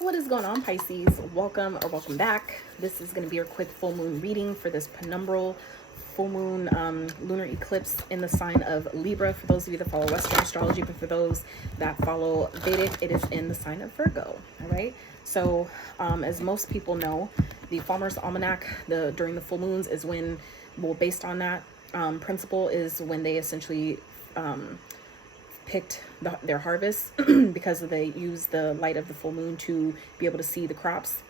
What is going on, Pisces? Welcome or welcome back. This is going to be your quick full moon reading for this penumbral full moon lunar eclipse in the sign of Libra. For those of you that follow Western astrology, but for those that follow Vedic, it is in the sign of Virgo. All right. So as most people know, the Farmer's Almanac, during the full moons is when, well, based on that principle, is when they essentially picked their harvest because they use the light of the full moon to be able to see the crops.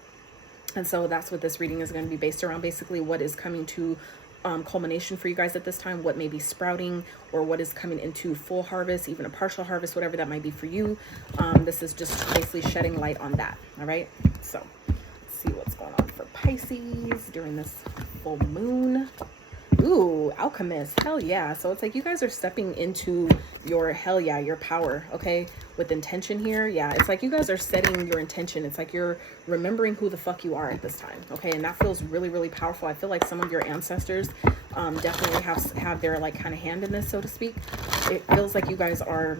And so that's what this reading is going to be based around, basically what is coming to culmination for you guys at this time, what may be sprouting or what is coming into full harvest, even a partial harvest, whatever that might be for you. This is just basically shedding light on that. All right, so let's see what's going on for Pisces during this full moon. Ooh, alchemist, hell yeah. So it's like you guys are stepping into your your power, okay, with intention here. Yeah, it's like you guys are setting your intention. It's like you're remembering who the fuck you are at this time, okay? And that feels really, really powerful. I feel like some of your ancestors definitely have their like kind of hand in this, so to speak. It feels like you guys are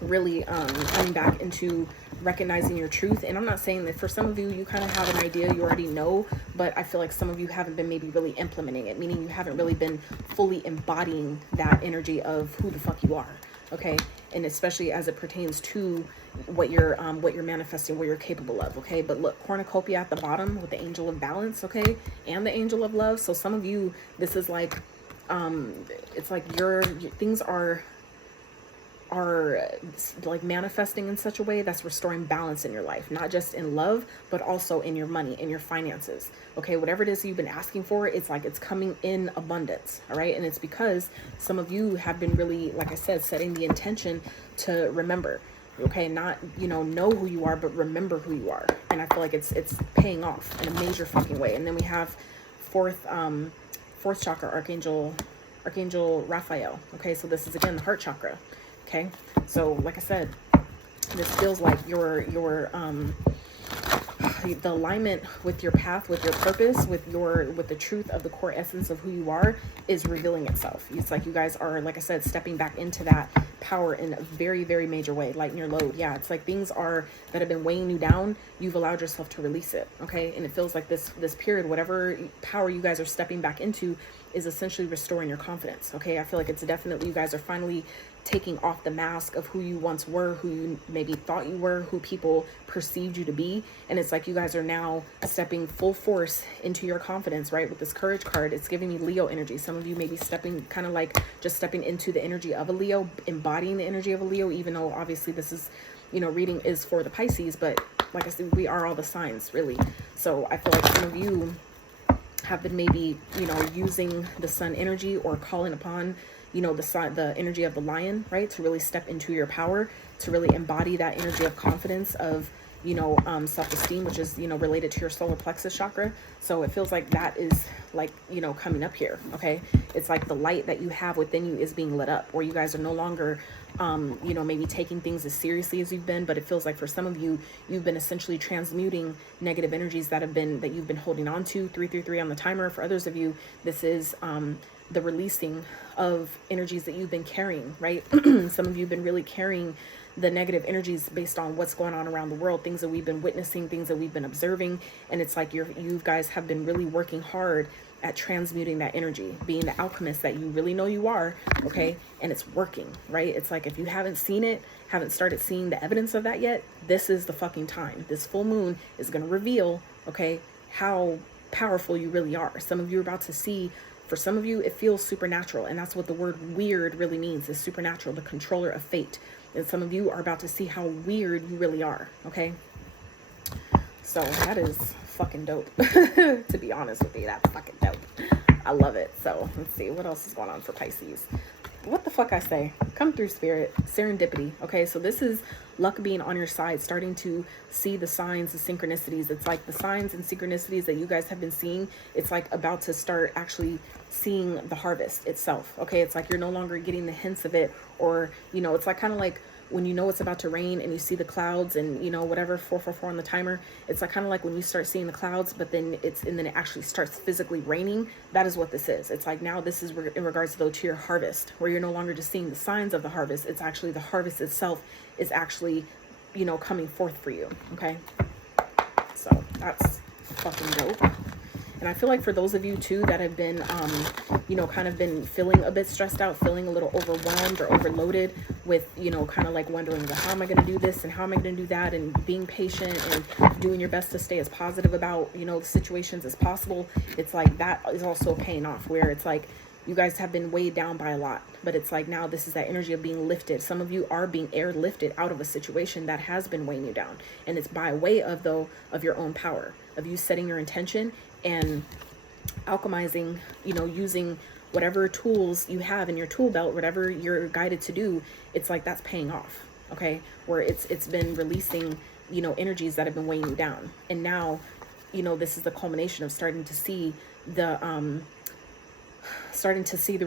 really coming back into recognizing your truth. And I'm not saying that for some of you, you kind of have an idea, you already know, but I feel like some of you haven't been maybe really implementing it, meaning you haven't really been fully embodying that energy of who the fuck you are, okay? And especially as it pertains to what you're manifesting, what you're capable of, okay? But look, cornucopia at the bottom with the angel of balance, okay, and the angel of love. So some of you, this is like it's like your things are like manifesting in such a way that's restoring balance in your life, not just in love, but also in your money, in your finances, okay? Whatever it is you've been asking for, it's like it's coming in abundance, all right? And it's because some of you have been really, like I said, setting the intention to remember, okay? Not, you know who you are, but remember who you are. And I feel like it's paying off in a major fucking way. And then we have fourth chakra, Archangel Raphael, okay? So this is again the heart chakra. Okay, so like I said, this feels like your the alignment with your path, with your purpose, with the truth of the core essence of who you are is revealing itself. It's like you guys are, like I said, stepping back into that power in a very, very major way. Lighten your load. Yeah, it's like things that have been weighing you down, you've allowed yourself to release it. Okay, and it feels like this period, whatever power you guys are stepping back into, is essentially restoring your confidence. Okay, I feel like it's definitely, you guys are finally taking off the mask of who you once were, who you maybe thought you were, who people perceived you to be. And it's like you guys are now stepping full force into your confidence, right? With this courage card, it's giving me Leo energy. Some of you may be stepping kind of like just stepping into the energy of a Leo, embodying the energy of a Leo, even though obviously this is, reading is for the Pisces, but like I said, we are all the signs, really. So I feel like some of you have been maybe, using the sun energy or calling upon the energy of the lion, right, to really step into your power, to really embody that energy of confidence, of self-esteem, which is related to your solar plexus chakra. So it feels like that is like coming up here. Okay, it's like the light that you have within you is being lit up, where you guys are no longer maybe taking things as seriously as you've been, but it feels like for some of you, you've been essentially transmuting negative energies that you've been holding on to. 333 on the timer. For others of you, this is the releasing of energies that you've been carrying, right? Some of you have been really carrying the negative energies based on what's going on around the world, things that we've been witnessing, things that we've been observing. And it's like you guys have been really working hard at transmuting that energy, being the alchemist that you really know you are, okay? And it's working, right? It's like if you haven't seen it, haven't started seeing the evidence of that yet, this is the fucking time. This full moon is going to reveal, okay, how powerful you really are. Some of you are about to see. For some of you, it feels supernatural, and that's what the word weird really means, is supernatural, the controller of fate. And some of you are about to see how weird you really are, okay? So that is fucking dope. To be honest with you, that's fucking dope. I love it. So let's see, what else is going on for Pisces? What the fuck I say? Come through, spirit. Serendipity. Okay, so this is luck being on your side, starting to see the signs, the synchronicities. It's like the signs and synchronicities that you guys have been seeing. It's like about to start actually seeing the harvest itself. Okay, it's like you're no longer getting the hints of it, or it's like kind of like when it's about to rain and you see the clouds and whatever 444 on the timer. It's like kind of like when you start seeing the clouds, but then it actually starts physically raining. That is what this is. It's like now this is in regards though to your harvest, where you're no longer just seeing the signs of the harvest. It's actually the harvest itself is actually coming forth for you. Okay, So that's fucking dope. And I feel like for those of you too that have been, you know, kind of been feeling a bit stressed out, feeling a little overwhelmed or overloaded with, you know, kind of like wondering, well, how am I going to do this and how am I going to do that, and being patient and doing your best to stay as positive about, you know, the situations as possible. It's like that is also paying off, where it's like you guys have been weighed down by a lot, but it's like now this is that energy of being lifted. Some of you are being airlifted out of a situation that has been weighing you down, and it's by way of, though, of your own power, of you setting your intention and alchemizing, you know, using whatever tools you have in your tool belt, whatever you're guided to do. It's like that's paying off, okay? Where it's been releasing, you know, energies that have been weighing you down, and now, you know, this is the culmination of starting to see the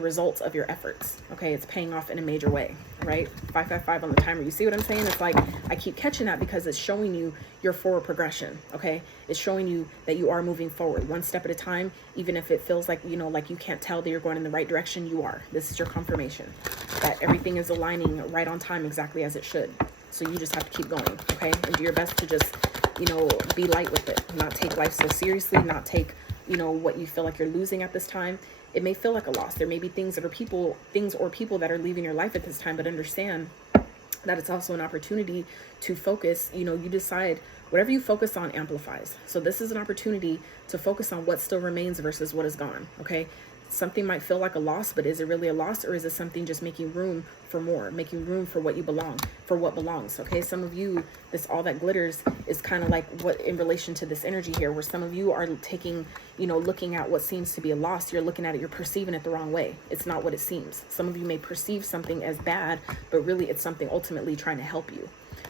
results of your efforts. Okay, it's paying off in a major way, right? 555 on the timer. You see what I'm saying? It's like I keep catching that because it's showing you your forward progression. Okay, it's showing you that you are moving forward one step at a time, even if it feels like, you know, like you can't tell that you're going in the right direction. You are. This is your confirmation that everything is aligning right on time, exactly as it should. So you just have to keep going, okay, and do your best to just, you know, be light with it, not take life so seriously, not take, you know, what you feel like you're losing at this time. It may feel like a loss. There may be things or people that are leaving your life at this time, but understand that it's also an opportunity to focus. You know, you decide whatever you focus on amplifies. So this is an opportunity to focus on what still remains versus what is gone. Okay. Something might feel like a loss, but is it really a loss, or is it something just making room for more, making room for what you belong, for what belongs? Okay, some of you, this all that glitters is kind of like what in relation to this energy here, where some of you are taking, you know, looking at what seems to be a loss, you're looking at it, you're perceiving it the wrong way. It's not what it seems. Some of you may perceive something as bad, but really it's something ultimately trying to help you.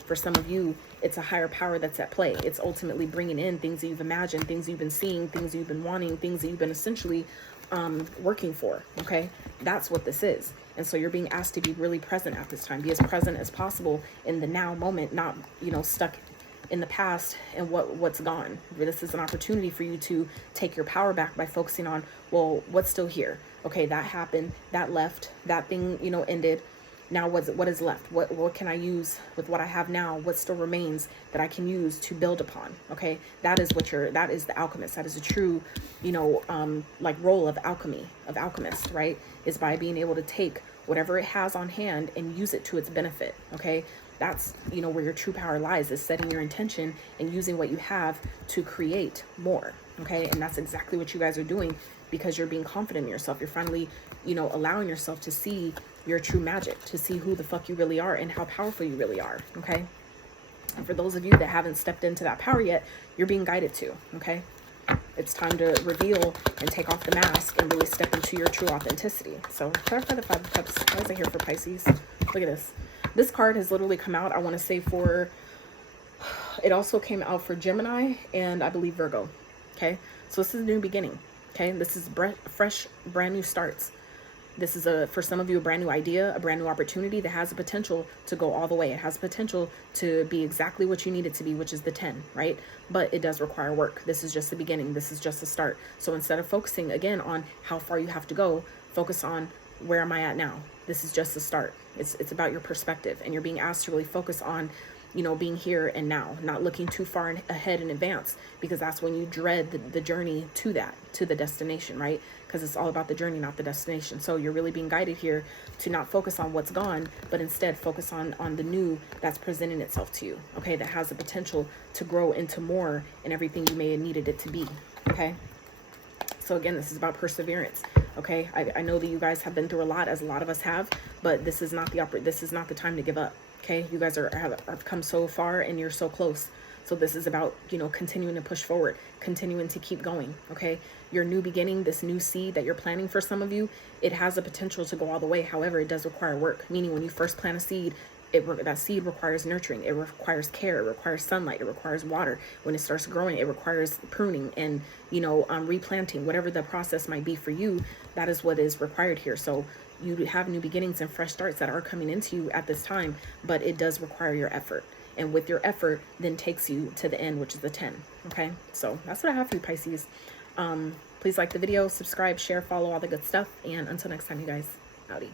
For some of you, it's a higher power that's at play. It's ultimately bringing in things that you've imagined, things you've been seeing, things you've been wanting, things that you've been essentially working for. Okay, that's what this is. And so you're being asked to be really present at this time. Be as present as possible in the now moment, not, you know, stuck in the past and what's gone. This is an opportunity for you to take your power back by focusing on, well, what's still here? Okay, that happened, that left, that thing, you know, ended. Now what is left? What can I use with what I have now? What still remains that I can use to build upon? Okay, that is that is the alchemist. That is a true, you know, like role of alchemy, of alchemist, right? Is by being able to take whatever it has on hand and use it to its benefit. Okay, that's, you know, where your true power lies, is setting your intention and using what you have to create more. Okay, and that's exactly what you guys are doing, because you're being confident in yourself. You're finally, you know, allowing yourself to see your true magic, to see who the fuck you really are and how powerful you really are. Okay, and for those of you that haven't stepped into that power yet, you're being guided to. Okay, it's time to reveal and take off the mask and really step into your true authenticity. So clarify the 5 of Cups. Why is it here for Pisces? Look at this. This card has literally come out, I want to say, for, it also came out for Gemini and I believe Virgo. Okay, so this is a new beginning. Okay, this is fresh, brand new starts. This is for some of you, a brand new idea, a brand new opportunity that has the potential to go all the way. It has the potential to be exactly what you need it to be, which is the 10, right? But it does require work. This is just the beginning. This is just a start. So instead of focusing again on how far you have to go, focus on, where am I at now? This is just a start. It's about your perspective, and you're being asked to really focus on, you know, being here and now, not looking too far ahead in advance, because that's when you dread the journey to the destination, right? Because it's all about the journey, not the destination. So you're really being guided here to not focus on what's gone, but instead focus on the new that's presenting itself to you. Okay, that has the potential to grow into more and everything you may have needed it to be. Okay, so again, this is about perseverance. Okay, I know that you guys have been through a lot, as a lot of us have, but this is not the time to give up. Okay, you guys have come so far and you're so close. So this is about, you know, continuing to push forward, continuing to keep going. Okay, your new beginning, this new seed that you're planting for some of you, it has the potential to go all the way. However, it does require work, meaning when you first plant a seed, that seed requires nurturing, it requires care, it requires sunlight, it requires water. When it starts growing, it requires pruning and, you know, replanting, whatever the process might be for you. That is what is required here. So you have new beginnings and fresh starts that are coming into you at this time, but it does require your effort. And with your effort then takes you to the end, which is the 10. Okay, so that's what I have for you, Pisces. Please like the video, subscribe, share, follow, all the good stuff. And until next time, you guys, howdy.